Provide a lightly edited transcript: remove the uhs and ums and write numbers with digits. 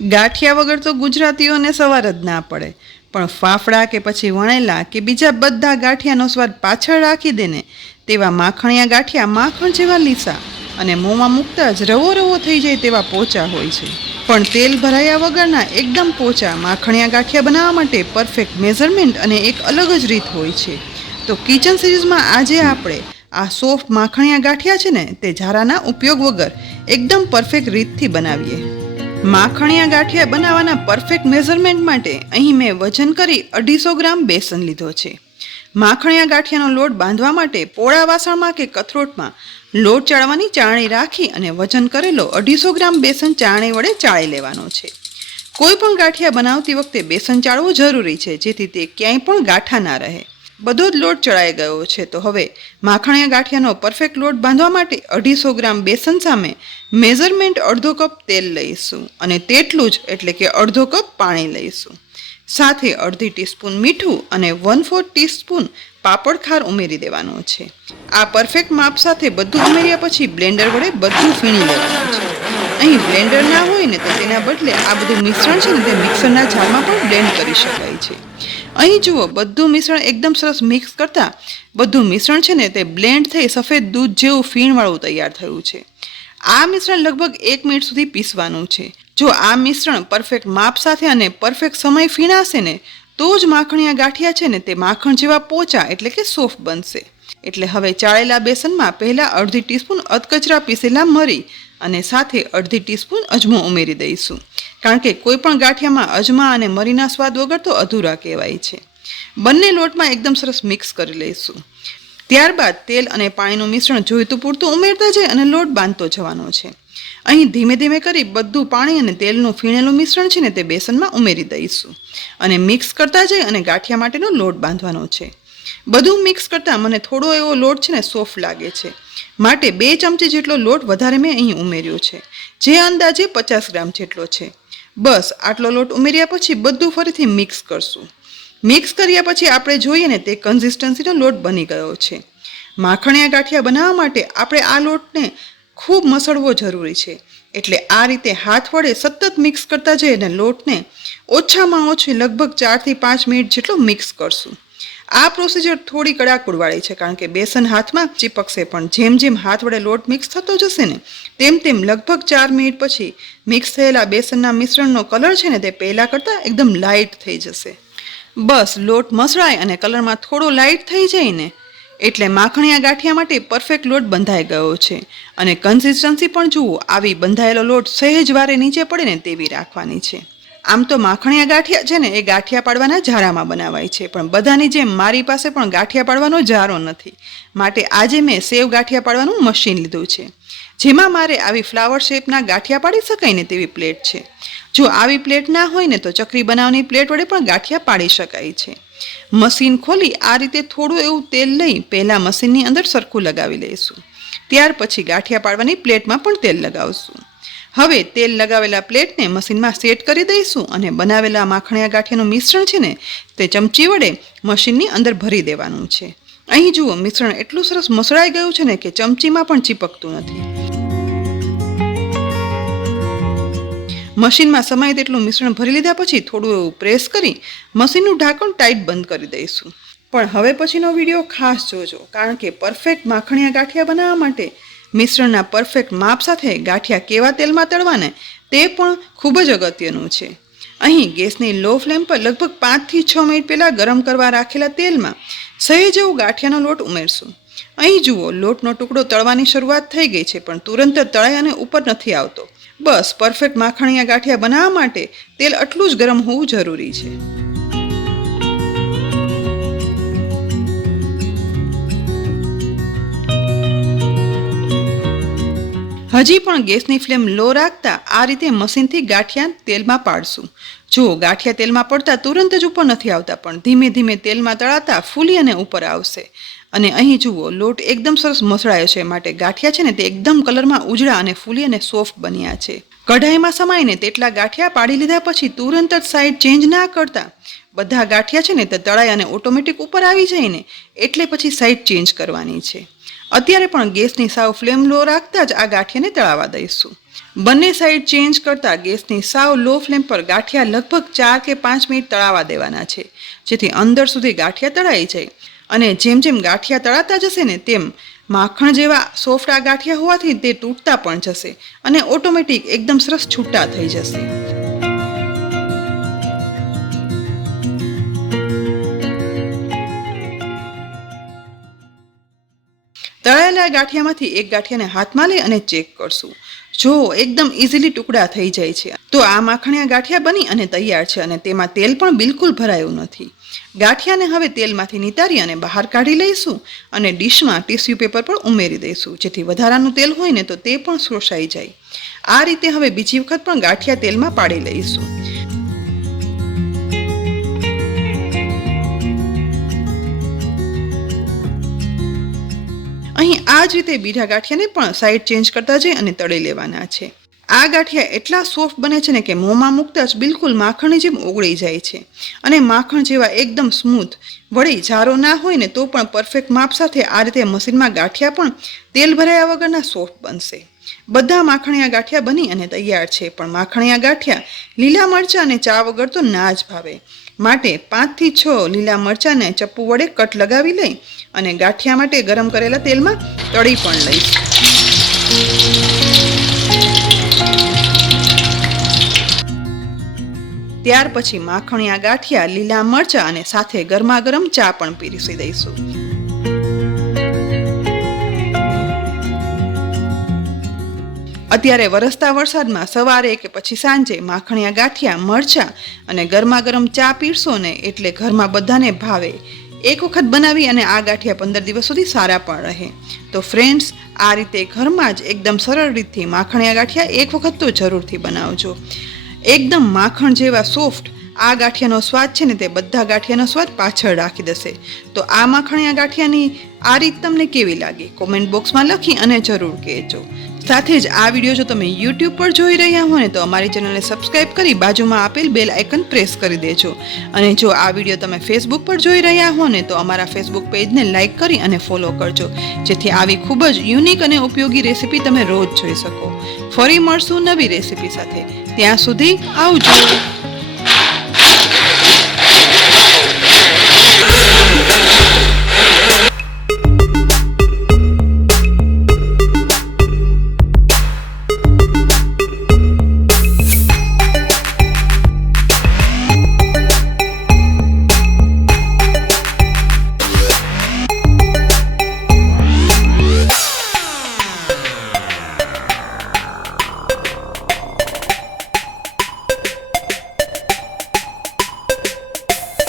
ગાંઠિયા વગર તો ગુજરાતીઓને સવાર જ ના પડે, પણ ફાફડા કે પછી વણેલા કે બીજા બધા ગાંઠિયાનો સ્વાદ પાછળ રાખી દે ને તેવા માખણિયા ગાંઠિયા માખણ જેવા લીસા અને મોંમાં મૂકતા જ રવો રવો થઈ જાય તેવા પોચા હોય છે. પણ તેલ ભરાયા વગરના એકદમ પોચા માખણિયા ગાંઠિયા બનાવવા માટે પરફેક્ટ મેઝરમેન્ટ અને એક અલગ જ રીત હોય છે. તો કિચન સિરીઝમાં આજે આપણે આ સોફ્ટ માખણિયા ગાંઠિયા છે ને તે ઝારાના ઉપયોગ વગર એકદમ પરફેક્ટ રીતથી બનાવીએ. માખણિયા ગાંઠિયા બનાવવાના પરફેક્ટ મેઝરમેન્ટ માટે અહીં મેં વજન કરી 250 ગ્રામ બેસન લીધો છે. માખણિયા ગાંઠિયાનો લોટ બાંધવા માટે પોળા વાસણમાં કે કથરોટમાં લોટ ચાળવાની ચાળણી રાખી અને વજન કરેલો 250 ગ્રામ બેસન ચાળણી વડે ચાળી લેવાનો છે. કોઈ પણ ગાંઠિયા બનાવતી વખતે બેસન ચાળવું જરૂરી છે, જેથી તે ક્યાંય પણ ગાંઠા ના રહે. બધો જ લોટ ચડાઈ ગયો છે. તો હવે માખણિયા ગાંઠિયાનો પરફેક્ટ લોટ બાંધવા માટે 250 ગ્રામ બેસન સામે મેઝરમેન્ટ અડધો કપ તેલ લઈશું અને તેટલું જ એટલે કે અડધો કપ પાણી લઈશું. સાથે અડધી ટીસ્પૂન મીઠું અને 1/4 ટીસ્પૂન પાપડ ખાર ઉમેરી દેવાનો છે. આ પરફેક્ટ માપ સાથે બધું ઉમેર્યા પછી બ્લેન્ડર વડે બધું ફીણી લેવાનું છે. અહીં બ્લેન્ડર ના હોય ને તો તેના બદલે આ બધું મિશ્રણ છે ને તે મિક્સરના જારમાં પણ બ્લેન્ડ કરી શકાય છે. અહીં જુઓ, બધું મિશ્રણ એકદમ સરસ મિક્સ કરતા બધું મિશ્રણ છે ને તે બ્લેન્ડ થઈ સફેદ દૂધ જેવું ફીણવાળું તૈયાર થયું છે. આ મિશ્રણ લગભગ 1 મિનિટ સુધી પીસવાનું છે. જો આ મિશ્રણ પરફેક્ટ માપ સાથે અને પરફેક્ટ સમય ફીણાશે ને તો જ માખણિયા ગાંઠિયા છે ને તે માખણ જેવા પોચા એટલે કે સોફ્ટ બનશે. એટલે હવે ચાળેલા બેસનમાં પહેલા અડધી ટીસ્પૂન અધકચરા પીસેલા મરી અને સાથે અડધી ટીસ્પૂન અજમો ઉમેરી દઈશું, કારણ કે કોઈ પણ ગાંઠિયામાં અજમા અને મરીના સ્વાદ વગર તો અધૂરા કહેવાય છે. બંને લોટમાં એકદમ સરસ મિક્સ કરી લઈશું. ત્યારબાદ તેલ અને પાણીનું મિશ્રણ જોઈતું પૂરતું ઉમેરતા જાય અને લોટ બાંધતો જવાનો છે. અહીં ધીમે ધીમે કરી બધું પાણી અને તેલનું ફીણેલું મિશ્રણ છે ને તે બેસનમાં ઉમેરી દઈશું અને મિક્સ કરતા જઈ અને ગાંઠિયા માટેનો લોટ બાંધવાનો છે. બધું મિક્સ કરતાં મને થોડો એવો લોટ છે ને સોફ્ટ લાગે છે, માટે 2 ચમચી જેટલો લોટ વધારે મેં અહીં ઉમેર્યો છે, જે અંદાજે 50 ગ્રામ જેટલો છે. બસ આટલો લોટ ઉમેર્યા પછી બધું ફરીથી મિક્સ કરશું. મિક્સ કર્યા પછી આપણે જોઈએ ને તે કન્સિસ્ટન્સીનો લોટ બની ગયો છે. માખણિયા ગાંઠિયા બનાવવા માટે આપણે આ લોટને ખૂબ મસળવો જરૂરી છે. એટલે આ રીતે હાથ વડે સતત મિક્સ કરતા જઈએ અને લોટને ઓછામાં ઓછી લગભગ 4 થી 5 મિનિટ જેટલો મિક્સ કરશું. આ પ્રોસિજર થોડી કડાકૂળવાળી છે, કારણ કે બેસન હાથમાં ચીપકશે, પણ જેમ જેમ હાથ વડે લોટ મિક્સ થતો જશે ને તેમ તેમ લગભગ 4 મિનિટ પછી મિક્સ થયેલા બેસનના મિશ્રણનો કલર છે ને તે પહેલાં કરતાં એકદમ લાઇટ થઈ જશે. બસ લોટ મસળાય અને કલરમાં થોડો લાઇટ થઈ જાય ને એટલે માખણિયા ગાંઠિયા માટે પરફેક્ટ લોટ બંધાઈ ગયો છે. અને કન્સિસ્ટન્સી પણ જુઓ, આવી બંધાયેલો લોટ સહેજ વારે નીચે પડે ને તેવી રાખવાની છે. આમ તો માખણિયા ગાંઠિયા છે ને એ ગાંઠિયા પાડવાના ઝારામાં બનાવાય છે, પણ બધાની જેમ મારી પાસે પણ ગાંઠિયા પાડવાનો ઝારો નથી, માટે આજે મેં સેવ ગાંઠિયા પાડવાનું મશીન લીધું છે, જેમાં મારે આવી ફ્લાવર શેપના ગાંઠિયા પાડી શકાય ને તેવી પ્લેટ છે. જો આવી પ્લેટ ના હોય ને તો ચકરી બનાવવાની પ્લેટ વડે પણ ગાંઠિયા પાડી શકાય છે. મશીન ખોલી આ રીતે થોડું એવું તેલ લઈ પહેલાં મશીનની અંદર સરખું લગાવી લઈશું. ત્યાર પછી ગાંઠિયા પાડવાની પ્લેટમાં પણ તેલ લગાવશું. હવે તેલ લગાવેલા પ્લેટને મશીનમાં સેટ કરી દઈશું અને બનાવેલા માખણિયા ગાંઠિયાનું મિશ્રણ છે ને તે ચમચી વડે મશીનની અંદર ભરી દેવાનું છે. અહીં જુઓ, મિશ્રણ એટલું સરસ મસળાઈ ગયું છે ને કે ચમચીમાં પણ ચીપકતું નથી. મશીનમાં સમાય તેટલું મિશ્રણ ભરી લીધા પછી થોડું એવું પ્રેસ કરી મશીનનું ઢાંકણ ટાઈટ બંધ કરી દઈશું. પણ હવે પછીનો વિડીયો ખાસ જોજો, કારણ કે પરફેક્ટ માખણિયા ગાંઠિયા બનાવવા માટે મિશ્રણના પરફેક્ટ માપ સાથે ગાંઠિયા કેવા તેલમાં તળવાને તે પણ ખૂબ જ અગત્યનું છે. અહીં ગેસની લો ફ્લેમ પર લગભગ 5 થી 6 મિનિટ પહેલાં ગરમ કરવા રાખેલા તેલમાં સહેજ એવું ગાંઠિયાનો લોટ ઉમેરશું. અહીં જુઓ, લોટનો ટુકડો તળવાની શરૂઆત થઈ ગઈ છે, પણ તુરંત જ તળાઈ અને ઉપર નથી આવતો. બસ પરફેક્ટ માખણિયા ગાંઠિયા બનાવવા માટે તેલ આટલું જ ગરમ હોવું જરૂરી છે. હજી પણ ગેસની ફ્લેમ લો રાખતા આ રીતે મશીનથી ગાંઠિયા તેલમાં પાડશું. જો ગાંઠિયા તેલમાં પડતા તુરંત જ ઉપર નથી આવતા, પણ ધીમે ધીમે તેલમાં તળાતા ફૂલી અને ઉપર આવશે. અને અહીં જુઓ, લોટ એકદમ સરસ મસળાયો છે, માટે ગાંઠિયા છે ને તે એકદમ કલરમાં ઉજળા અને ફૂલી અને સોફ્ટ બન્યા છે. કઢાઈમાં સમાઈને તેટલા ગાંઠિયા પાડી લીધા પછી તુરંત જ સાઈડ ચેન્જ ના કરતા બધા ગાંઠિયા છે ને તે તળાઈ અને ઓટોમેટિક ઉપર આવી જાય ને એટલે પછી સાઈડ ચેન્જ કરવાની છે. અત્યારે પણ ગેસની સાવ ફ્લેમ લો રાખતા જ આ ગાંઠિયાને તળાવવા દઈશું. બંને સાઈડ ચેન્જ કરતા ગેસની સાવ લો ફ્લેમ પર ગાંઠિયા લગભગ 4 કે 5 મિનિટ તળાવા દેવાના છે, જેથી અંદર સુધી ગાંઠિયા તળાઈ જાય. અને જેમ જેમ ગાંઠિયા તળાતા જશે ને તેમ માખણ જેવા સોફ્ટ આ ગાંઠિયા હોવાથી તે તૂટતા પણ જશે અને ઓટોમેટિક એકદમ સરસ છૂટા થઈ જશે. તળાયેલા ગાંઠિયામાંથી એક ગાંઠિયાને હાથમાં લઈ અને ચેક કરશું. જો એકદમ ઇઝીલી ટુકડા થઈ જાય છે તો આ માખણિયા ગાંઠિયા બની અને તૈયાર છે અને તેમાં તેલ પણ બિલકુલ ભરાયું નથી. ગાંઠિયાને હવે તેલમાંથી નિતારી અને બહાર કાઢી લઈશું અને ડીશમાં ટીશ્યુ પેપર પર ઉમેરી દઈશું, જેથી વધારાનું તેલ હોય ને તો તે પણ શોષાઈ જાય. આ રીતે હવે બીજી વખત પણ ગાંઠિયા તેલમાં પાડી લઈશું. અહીં આ જ રીતે બીજા ગાંઠિયાને પણ સાઈડ ચેન્જ કરતા જઈ અને તળી લેવાના છે. આ ગાંઠિયા એટલા સોફ્ટ બને છે ને કે મોંમાં મૂકતા જ બિલકુલ માખણની જેમ ઓગળી જાય છે અને માખણ જેવા એકદમ સ્મૂથ. વળી જારો ના હોય ને તો પણ પરફેક્ટ માપ સાથે આ રીતે મશીનમાં ગાંઠિયા પણ તેલ ભરાયા વગરના સોફ્ટ બનશે. બધા માખણિયા ગાંઠિયા બની અને તૈયાર છે, પણ માખણિયા ગાંઠિયા લીલા મરચાં અને ચા વગર તો ના જ ભાવે. માટે 5 થી 6 લીલા મરચાંને ચપ્પુ વડે કટ લગાવી લઈ અને ગાંઠિયા માટે ગરમ કરેલા તેલમાં તળી પણ લઈશ. ત્યાર પછી માખણિયા ગાંઠિયા, લીલા મરચાં અને સાથે ગરમા ગરમ ચા પણ પીરસી દઈશું. અત્યારે વરસતા વરસાદમાં સવારે કે પછી સાંજે માખણિયા ગાંઠિયા, મરચાં અને ગરમા ગરમ ચા પીરસો ને એટલે ઘરમાં બધાને ભાવે. એક વખત બનાવી અને આ ગાંઠિયા 15 દિવસ સુધી સારા પણ રહે. તો ફ્રેન્ડ્સ, આ રીતે ઘરમાં જ એકદમ સરળ રીતથી માખણિયા ગાંઠિયા એક વખત તો જરૂરથી બનાવજો. એકદમ માખણ જેવા સોફ્ટ આ ગાંઠિયાનો સ્વાદ છે ને તે બધા ગાંઠિયાનો સ્વાદ પાછળ રાખી દેશે. તો આ માખણિયા ગાંઠિયાની આ રીત તમને કેવી લાગી કોમેન્ટ બોક્સમાં લખી અને જરૂર કહેજો. સાથે જ આ વિડીયો જો તમે YouTube પર જોઈ રહ્યા હો ને તો અમારી ચેનલને સબસ્ક્રાઇબ કરી બાજુમાં આપેલ બેલ આઇકન પ્રેસ કરી દેજો. અને જો આ વિડીયો તમે Facebook પર જોઈ રહ્યા હો ને તો અમારા Facebook પેજને લાઇક કરી અને ફોલો કરજો, જેથી આવી ખૂબ જ યુનિક અને ઉપયોગી રેસીપી તમે રોજ જોઈ શકો. ફરી મળશું નવી રેસીપી સાથે. ત્યાં સુધી આવજો.